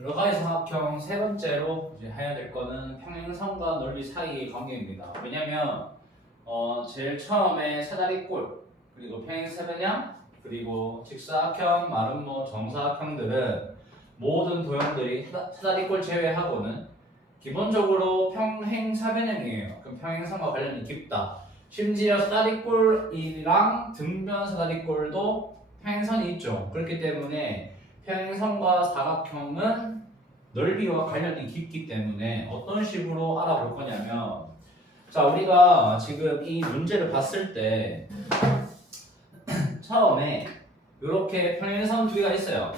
여러 가지 삼각형 세 번째로 이제 해야 될 거는 평행선과 넓이 사이의 관계입니다. 왜냐면 제일 처음에 사다리꼴 그리고 평행세변형 그리고 직사각형, 마름모, 정사각형들은 모든 도형들이 사다리꼴 제외하고는 기본적으로 평행사변형이에요. 그럼 평행선과 관련이 깊다. 심지어 사다리꼴이랑 등변 사다리꼴도 평행선이 있죠. 그렇기 때문에 평행선과 사각형은 넓이와 관련이 깊기 때문에 어떤 식으로 알아볼 거냐면, 자, 우리가 지금 이 문제를 봤을 때 처음에 이렇게 평행선 두 개가 있어요.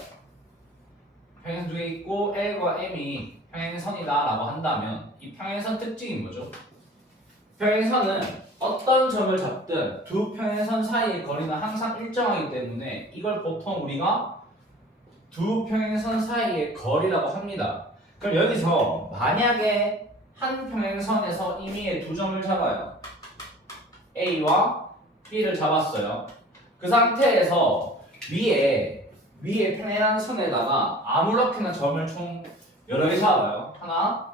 평행선 두 개 있고 L과 M이 평행선이다 라고 한다면 이 평행선 특징이 뭐죠? 평행선은 어떤 점을 잡든 두 평행선 사이의 거리는 항상 일정하기 때문에 이걸 보통 우리가 두 평행선 사이의 거리라고 합니다. 그럼 여기서 만약에 한 평행선에서 임의의 두 점을 잡아요. A와 B를 잡았어요. 그 상태에서 위에 평행한 선에다가 아무렇게나 점을 총 여러 개 잡아요. 하나,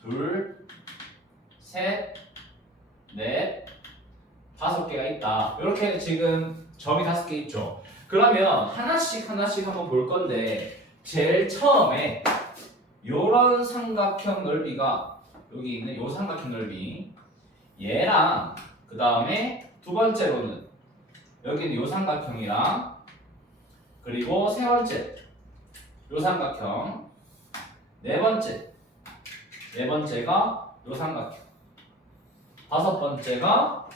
둘, 셋, 넷, 다섯 개가 있다. 이렇게 지금 점이 5개 있죠. 그러면 하나씩 한번 볼 건데 제일 처음에 요런 삼각형 넓이가 여기 있는 요 삼각형 넓이 얘랑 그 다음에 두 번째로는 여기 있는 요 삼각형이랑 그리고 세 번째 요 삼각형 네 번째가 요 삼각형 다섯 번째가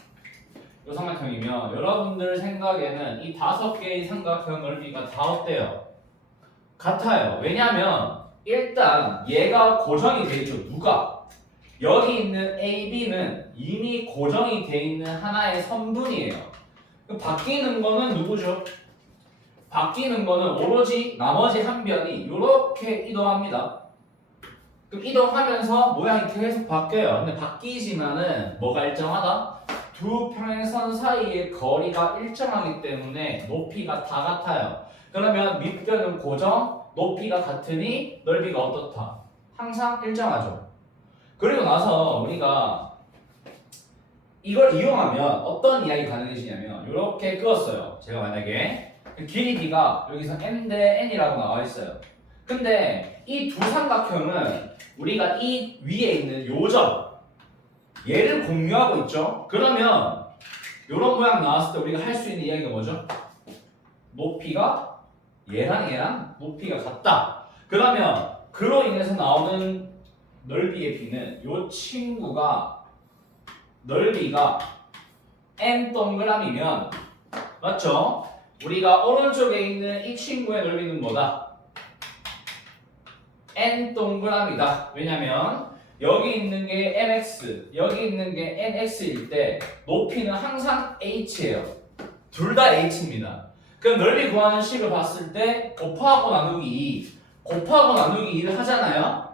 요 삼각형이면 여러분들 생각에는 이 5개의 삼각형 넓이가 다 어때요? 같아요. 왜냐면 일단 얘가 고정이 돼 있죠. 누가? 여기 있는 AB는 이미 고정이 돼 있는 하나의 선분이에요. 그럼 바뀌는 거는 누구죠? 바뀌는 거는 오로지 나머지 한 변이 이렇게 이동합니다. 그럼 이동하면서 모양이 계속 바뀌어요. 근데 바뀌지만은 뭐가 일정하다? 두 평행선 사이의 거리가 일정하기 때문에 높이가 다 같아요. 그러면 밑변은 고정, 높이가 같으니 넓이가 어떻다? 항상 일정하죠. 그리고 나서 우리가 이걸 이용하면 어떤 이야기 가능해지냐면 이렇게 그었어요. 제가 만약에 길이 B가 여기서 M 대 N이라고 나와 있어요. 근데 이 두 삼각형은 우리가 이 위에 있는 요점 얘를 공유하고 있죠. 그러면 이런 모양 나왔을 때 우리가 할 수 있는 이야기가 뭐죠? 높이가 얘랑 높이가 같다. 그러면 그로 인해서 나오는 넓이의 B는 이 친구가 넓이가 n 동그라미면 맞죠? 우리가 오른쪽에 있는 이 친구의 넓이는 뭐다? n 동그라미다. 왜냐면 여기 있는 게 mx, 여기 있는 게 nx일 때 높이는 항상 h예요. 둘 다 h입니다. 그럼 넓이 구하는 식을 봤을 때 곱하고 나누기 2, 곱하고 나누기 2를 하잖아요.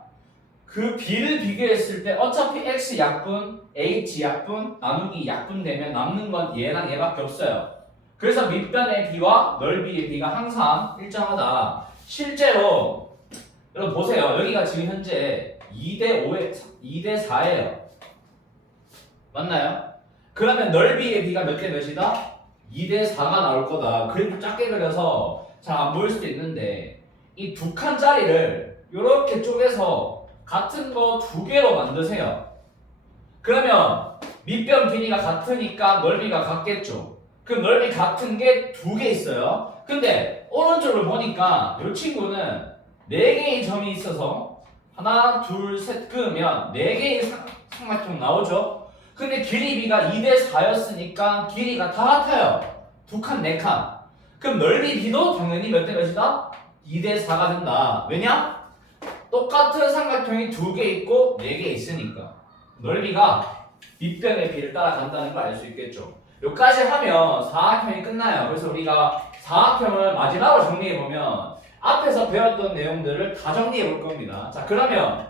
그 b를 비교했을 때 어차피 x 약분, h 약분, 나누기 약분 되면 남는 건 얘랑 얘밖에 없어요. 그래서 밑변의 b와 넓이의 b가 항상 일정하다. 실제로 여러분 보세요. 여기가 지금 현재 2대 4예요. 맞나요? 그러면 넓이의 b가 몇 대 몇이다? 2대 4가 나올 거다. 그림 작게 그려서 잘 안 보일 수도 있는데 이 두 칸짜리를 이렇게 쪼개서 같은 거 두 개로 만드세요. 그러면 밑변 길이가 같으니까 넓이가 같겠죠. 그 넓이 같은 게 두 개 있어요. 근데 오른쪽을 보니까 이 친구는 4개의 점이 있어서 하나, 둘, 셋 그으면 4개의 삼각형 나오죠. 근데 길이 B가 2대 4였으니까 길이가 다 같아요. 두 칸, 4칸. 그럼 넓이 B도 당연히 몇 대 몇이다? 2대 4가 된다. 왜냐? 똑같은 삼각형이 2개 있고 4개 있으니까 넓이가 밑변의 B를 따라간다는 걸 알 수 있겠죠. 여기까지 하면 사각형이 끝나요. 그래서 우리가 사각형을 마지막으로 정리해보면 앞에서 배웠던 내용들을 다 정리해 볼 겁니다. 자, 그러면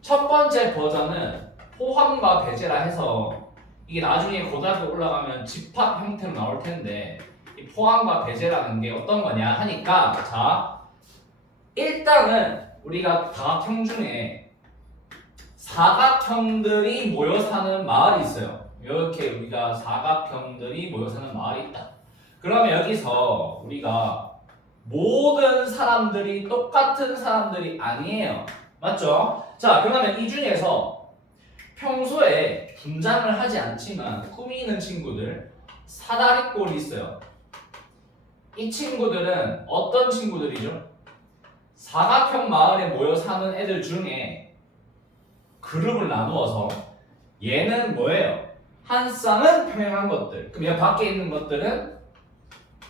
첫 번째 버전은 포함과 배제라 해서 이게 나중에 고등학교 올라가면 집합 형태로 나올 텐데 이 포함과 배제라는 게 어떤 거냐 하니까 자, 일단은 우리가 다각형 중에 사각형들이 모여 사는 마을이 있어요. 이렇게 우리가 사각형들이 모여 사는 마을이 있다. 그러면 여기서 우리가 모든 사람들이 똑같은 사람들이 아니에요. 맞죠? 자, 그러면 이 중에서 평소에 분장을 하지 않지만 꾸미는 친구들, 사다리꼴이 있어요. 이 친구들은 어떤 친구들이죠? 사각형 마을에 모여 사는 애들 중에 그룹을 나누어서 얘는 뭐예요? 한 쌍은 평행한 것들. 그럼 여기 밖에 있는 것들은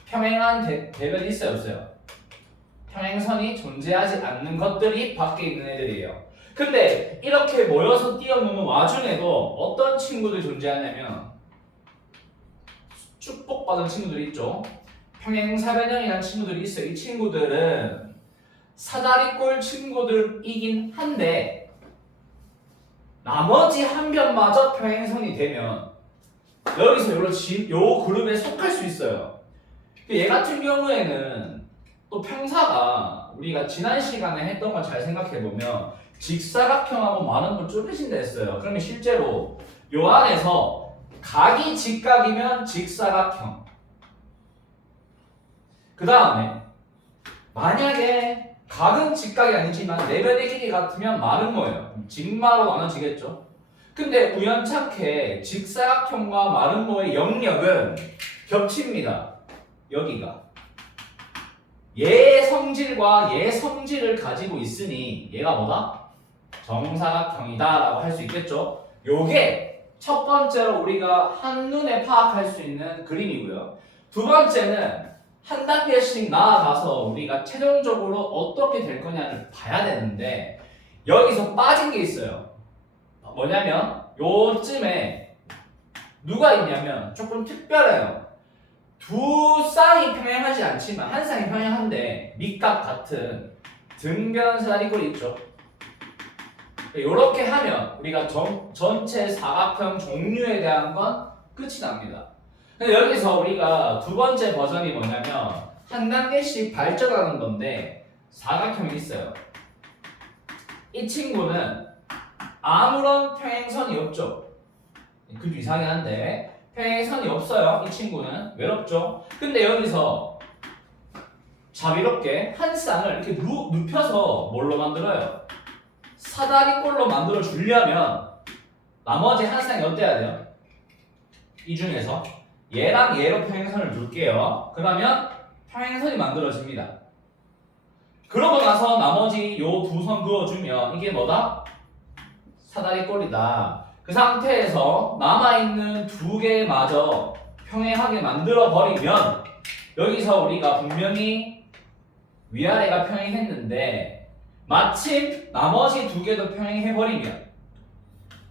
평행한 대변이 있어요, 없어요? 평행선이 존재하지 않는 것들이 밖에 있는 애들이에요. 근데 이렇게 모여서 뛰어노는 와중에도 어떤 친구들이 존재하냐면 축복받은 친구들이 있죠. 평행사변형이라는 친구들이 있어요. 이 친구들은 사다리꼴 친구들이긴 한데 나머지 한 변마저 평행선이 되면 여기서 요 그룹에 속할 수 있어요. 얘 같은 경우에는 또 평사가 우리가 지난 시간에 했던 걸 잘 생각해 보면 직사각형하고 많은 걸 쪼개진다 했어요. 그러면 실제로 요 안에서 각이 직각이면 직사각형. 그 다음에 만약에 각은 직각이 아니지만 내변의 길이 같으면 말은 뭐예요? 직마로 나눠지겠죠. 근데 우연찮게 직사각형과 마름모의 영역은 겹칩니다. 여기가 얘의 성질과 얘의 성질을 가지고 있으니 얘가 뭐다? 정사각형이다 라고 할 수 있겠죠. 요게 첫 번째로 우리가 한눈에 파악할 수 있는 그림이고요. 두 번째는 한 단계씩 나아가서 우리가 최종적으로 어떻게 될 거냐를 봐야 되는데 여기서 빠진 게 있어요. 뭐냐면 요쯤에 누가 있냐면 조금 특별해요. 두 쌍이 평행하지 않지만 한 쌍이 평행한데 밑각 같은 등변 사다리꼴이 있죠. 이렇게 하면 우리가 전체 사각형 종류에 대한 건 끝이 납니다. 근데 여기서 우리가 두 번째 버전이 뭐냐면 한 단계씩 발전하는 건데 사각형이 있어요. 이 친구는 아무런 평행선이 없죠. 그좀 이상하긴 한데 평행선이 없어요. 이 친구는 외롭죠. 근데 여기서 자비롭게 한 쌍을 이렇게 눕혀서 뭘로 만들어요? 사다리꼴로 만들어 주려면 나머지 한 쌍이 어때야 돼요? 이 중에서 얘랑 얘로 평행선을 둘게요. 그러면 평행선이 만들어집니다. 그러고 나서 나머지 요 두 선 그어주면 이게 뭐다? 사다리꼴이다. 그 상태에서 남아있는 두 개마저 평행하게 만들어버리면 여기서 우리가 분명히 위아래가 평행했는데 마침 나머지 두 개도 평행해버리면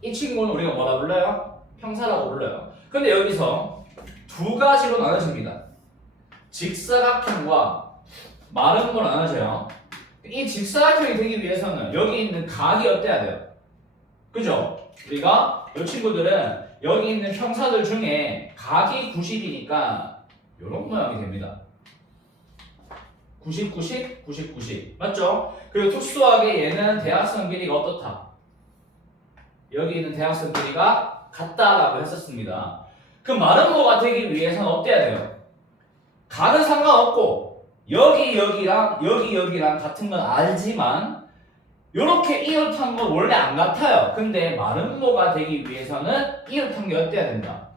이 친구는 우리가 뭐라 불러요? 평사라고 불러요. 근데 여기서 두 가지로 나눠집니다. 직사각형과 마름모로 나눠져요. 이 직사각형이 되기 위해서는 여기 있는 각이 어때야 돼요? 그죠? 우리가 이 친구들은 여기 있는 평사들 중에 각이 90이니까 이런 모양이 됩니다. 90, 90, 90, 90 맞죠? 그리고 특수하게 얘는 대각선 길이가 어떻다? 여기 있는 대각선 길이가 같다라고 했었습니다. 그 마름모가 되기 위해서는 어때야 돼요? 각은 상관없고 여기랑 같은 건 알지만 요렇게 이웃한 건 원래 안 같아요. 근데 마름모가 되기 위해서는 이웃한 게 어때야 된다?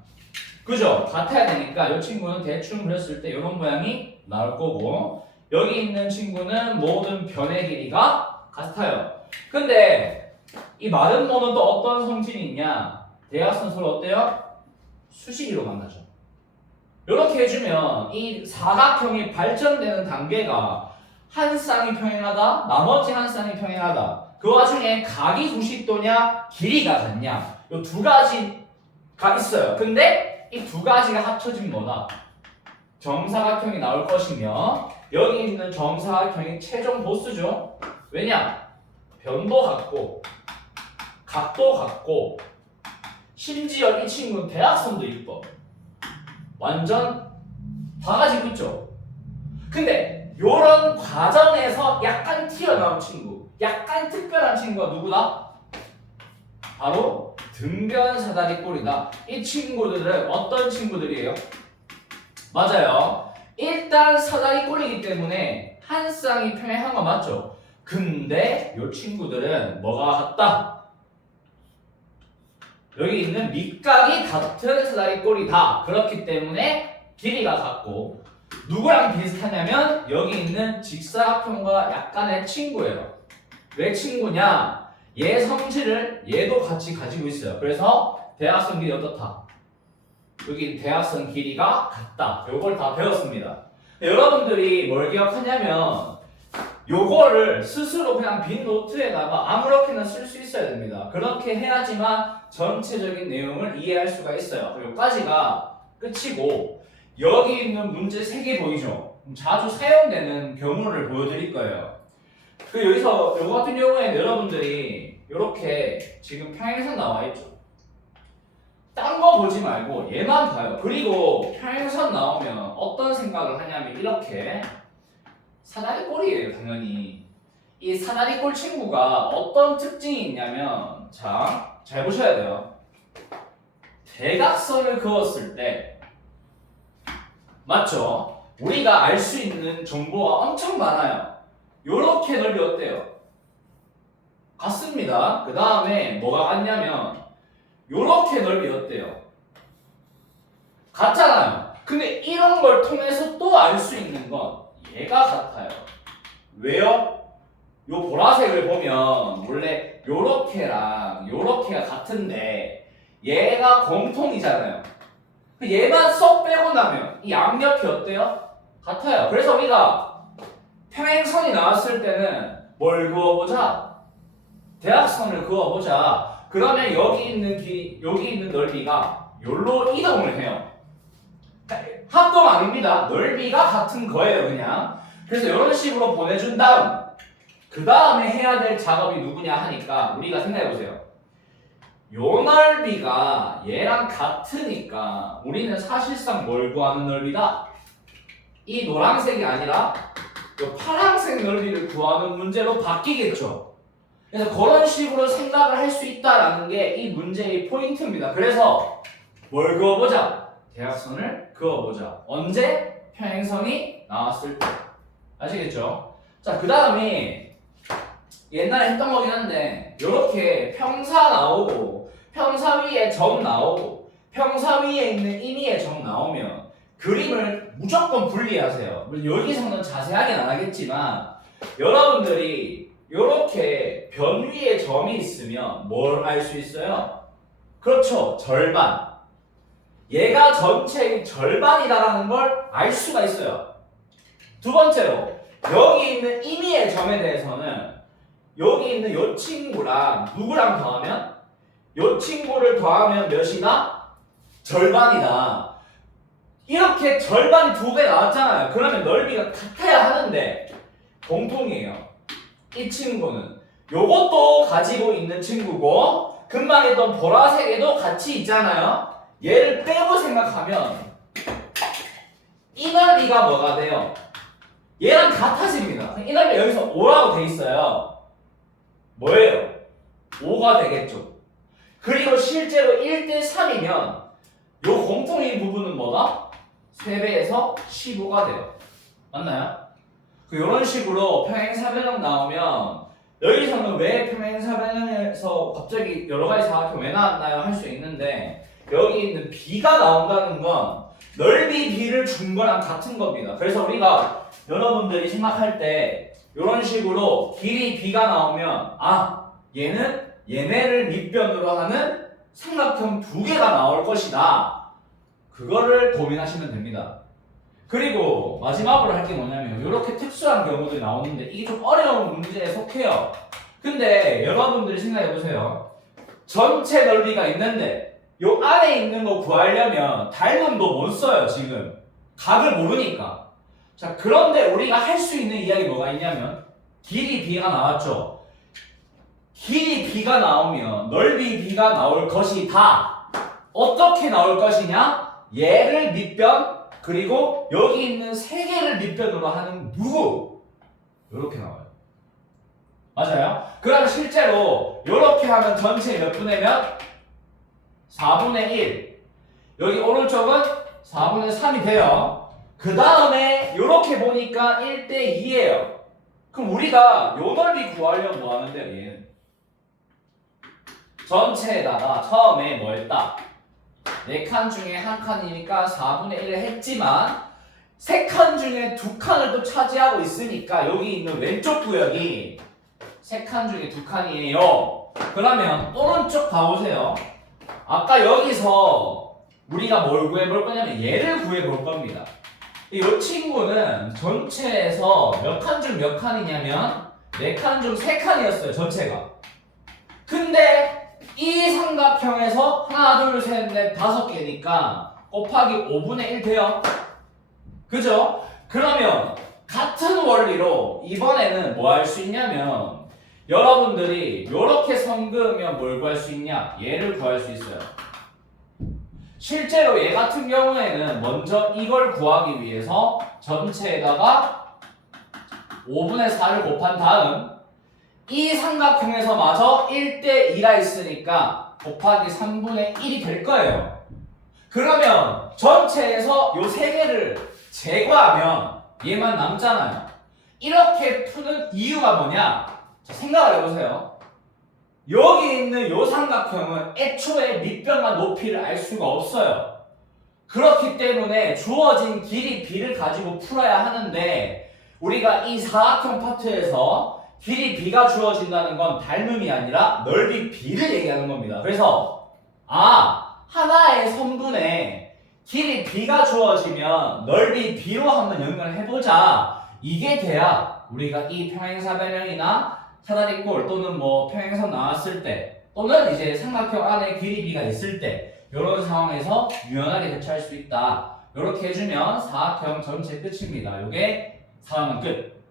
그죠? 같아야 되니까 이 친구는 대충 그렸을 때 이런 모양이 나올 거고 여기 있는 친구는 모든 변의 길이가 같아요. 근데 이 마름모는 또 어떤 성질이 있냐? 대각선 서로 어때요? 수직으로 만나죠. 이렇게 해주면 이 사각형이 발전되는 단계가 한 쌍이 평행하다, 나머지 한 쌍이 평행하다. 그 와중에 각이 90도냐, 길이가 같냐. 이 두 가지가 있어요. 근데 이 두 가지가 합쳐지면 뭐다? 정사각형이 나올 것이며 여기 있는 정사각형이 최종 보스죠. 왜냐? 변도 같고 각도 같고 심지어 이 친구는 대각선도 이뻐. 완전 다 가지고 있죠. 근데 요런 과정에서 약간 티 튀어나온 친구, 약간 특별한 친구가 누구다? 바로 등변 사다리꼴이다. 이 친구들은 어떤 친구들이에요? 맞아요. 일단 사다리꼴이기 때문에 한 쌍이 평행한 거 맞죠? 근데 이 친구들은 뭐가 같다? 여기 있는 밑각이 같은 사다리꼴이다. 그렇기 때문에 길이가 같고, 누구랑 비슷하냐면 여기 있는 직사각형과 약간의 친구예요. 왜 친구냐? 얘 성질을 얘도 같이 가지고 있어요. 그래서 대각선 길이 어떻다? 여기 대각선 길이가 같다. 요걸 다 배웠습니다. 여러분들이 뭘 기억하냐면 요거를 스스로 그냥 빈 노트에다가 아무렇게나 쓸 수 있어야 됩니다. 그렇게 해야지만 전체적인 내용을 이해할 수가 있어요. 여기까지가 끝이고, 여기 있는 문제 3개 보이죠? 자주 사용되는 경우를 보여드릴 거예요. 여기서 요거 같은 경우에는 여러분들이 이렇게 지금 평행선 나와 있죠? 딴 거 보지 말고 얘만 봐요. 그리고 평행선 나오면 어떤 생각을 하냐면 이렇게 사다리꼴이에요. 당연히 이 사다리꼴 친구가 어떤 특징이 있냐면, 자, 잘 보셔야 돼요. 대각선을 그었을 때 맞죠? 우리가 알 수 있는 정보가 엄청 많아요. 요렇게 넓이 어때요? 같습니다. 그 다음에 뭐가 같냐면 요렇게 넓이 어때요? 같잖아요. 근데 이런 걸 통해서 또 알 수 있는 건 얘가 같아요. 왜요? 요 보라색을 보면 원래 요렇게랑 요렇게가 같은데 얘가 공통이잖아요. 얘만 쏙 빼고 나면 이 양옆이 어때요? 같아요. 그래서 우리가 평행선이 나왔을 때는 뭘 그어보자? 대각선을 그어보자. 그러면 여기 있는 길이, 여기 있는 넓이가 요로 이동을 해요. 합동 아닙니다. 넓이가 같은 거예요, 그냥. 그래서 이런 식으로 보내준 다음, 그 다음에 해야 될 작업이 누구냐 하니까 우리가 생각해보세요. 요 넓이가 얘랑 같으니까 우리는 사실상 뭘 구하는 넓이다? 이 노란색이 아니라 요 파란색 넓이를 구하는 문제로 바뀌겠죠. 그래서 그런 식으로 생각을 할 수 있다라는 게 이 문제의 포인트입니다. 그래서 뭘 그어보자? 대각선을 그어보자. 언제? 평행선이 나왔을 때. 아시겠죠? 자, 그 다음에 옛날에 했던 거긴 한데 요렇게 평사 나오고 평사 위에 점 나오고 평사 위에 있는 인위의 점 나오면 그림을 무조건 분리하세요. 여기서는 자세하게는 안 하겠지만 여러분들이 요렇게 변 위에 점이 있으면 뭘 알 수 있어요? 그렇죠. 절반. 얘가 전체의 절반이다라는 걸 알 수가 있어요. 두 번째로 여기 있는 인위의 점에 대해서는 여기 있는 요 친구랑 누구랑 더하면? 요 친구를 더하면 몇이다? 절반이다. 이렇게 절반이 2배 나왔잖아요. 그러면 넓이가 같아야 하는데 공통이에요. 이 친구는 요것도 가지고 있는 친구고 금방 했던 보라색에도 같이 있잖아요. 얘를 빼고 생각하면 이 넓이가 뭐가 돼요? 얘랑 같아집니다. 이 넓이 여기서 5라고 돼 있어요. 뭐예요? 5가 되겠죠. 그리고 실제로 1대3이면 요 공통인 부분은 뭐다? 3배에서 15가 돼요. 맞나요? 이런 식으로 평행사변형 나오면 여기서는 왜 평행사변형에서 갑자기 여러 가지 사각형 왜 나왔나요? 할 수 있는데 여기 있는 B가 나온다는 건 넓이 B를 준 거랑 같은 겁니다. 그래서 우리가 여러분들이 생각할 때 이런 식으로 길이 B가 나오면 얘는 얘네를 밑변으로 하는 삼각형 2개가 나올 것이다. 그거를 고민하시면 됩니다. 그리고 마지막으로 할 게 뭐냐면 이렇게 특수한 경우들이 나오는데 이게 좀 어려운 문제에 속해요. 근데 여러분들이 생각해보세요. 전체 넓이가 있는데 요 안에 있는 거 구하려면 닮음도 못 써요. 지금 각을 모르니까. 자, 그런데 우리가 할 수 있는 이야기 뭐가 있냐면 길이 B가 나왔죠. 길이 B가 나오면 넓이 B가 나올 것이다. 어떻게 나올 것이냐? 얘를 밑변 그리고 여기 있는 3개를 밑변으로 하는 누구? 이렇게 나와요. 맞아요? 그럼 실제로 이렇게 하면 전체 몇 분의 몇? 4분의 1. 여기 오른쪽은 4분의 3이 돼요. 그 다음에 이렇게 보니까 1대 2예요. 그럼 우리가 요 넓이 구하려면 뭐 하는데요, 얘는? 전체에다가 처음에 뭐 했다? 4칸 중에 한 칸이니까 4분의 1을 했지만 3칸 중에 2칸을 또 차지하고 있으니까 여기 있는 왼쪽 구역이 3칸 중에 2칸이에요. 그러면 오른쪽 봐보세요. 아까 여기서 우리가 뭘 구해볼 거냐면 얘를 구해볼 겁니다. 이 친구는 전체에서 몇 칸 중 몇 칸이냐면 4칸 중 3칸이었어요, 전체가. 근데 이 삼각형에서 하나, 둘, 셋, 넷, 5개니까 곱하기 5분의 1 돼요. 그죠? 그러면 같은 원리로 이번에는 뭐 할 수 있냐면 여러분들이 이렇게 선 그으면 뭘 구할 수 있냐? 얘를 구할 수 있어요. 실제로 얘 같은 경우에는 먼저 이걸 구하기 위해서 전체에다가 5분의 4를 곱한 다음 이 삼각형에서 마저 1대 2라 했으니까 곱하기 3분의 1이 될 거예요. 그러면 전체에서 요 3개를 제거하면 얘만 남잖아요. 이렇게 푸는 이유가 뭐냐? 자, 생각을 해보세요. 여기 있는 요 삼각형은 애초에 밑변과 높이를 알 수가 없어요. 그렇기 때문에 주어진 길이 b를 가지고 풀어야 하는데 우리가 이 사각형 파트에서 길이 b가 주어진다는 건 닮음이 아니라 넓이 b를 얘기하는 겁니다. 그래서 하나의 선분에 길이 b가 주어지면 넓이 b로 한번 연결을 해보자. 이게 돼야 우리가 이 평행사 변형이나 사다리꼴 또는 뭐 평행선 나왔을 때 또는 이제 삼각형 안에 길이 b가 있을 때 이런 상황에서 유연하게 대처할 수 있다. 이렇게 해주면 사각형 전체 끝입니다. 요게 4학년 끝.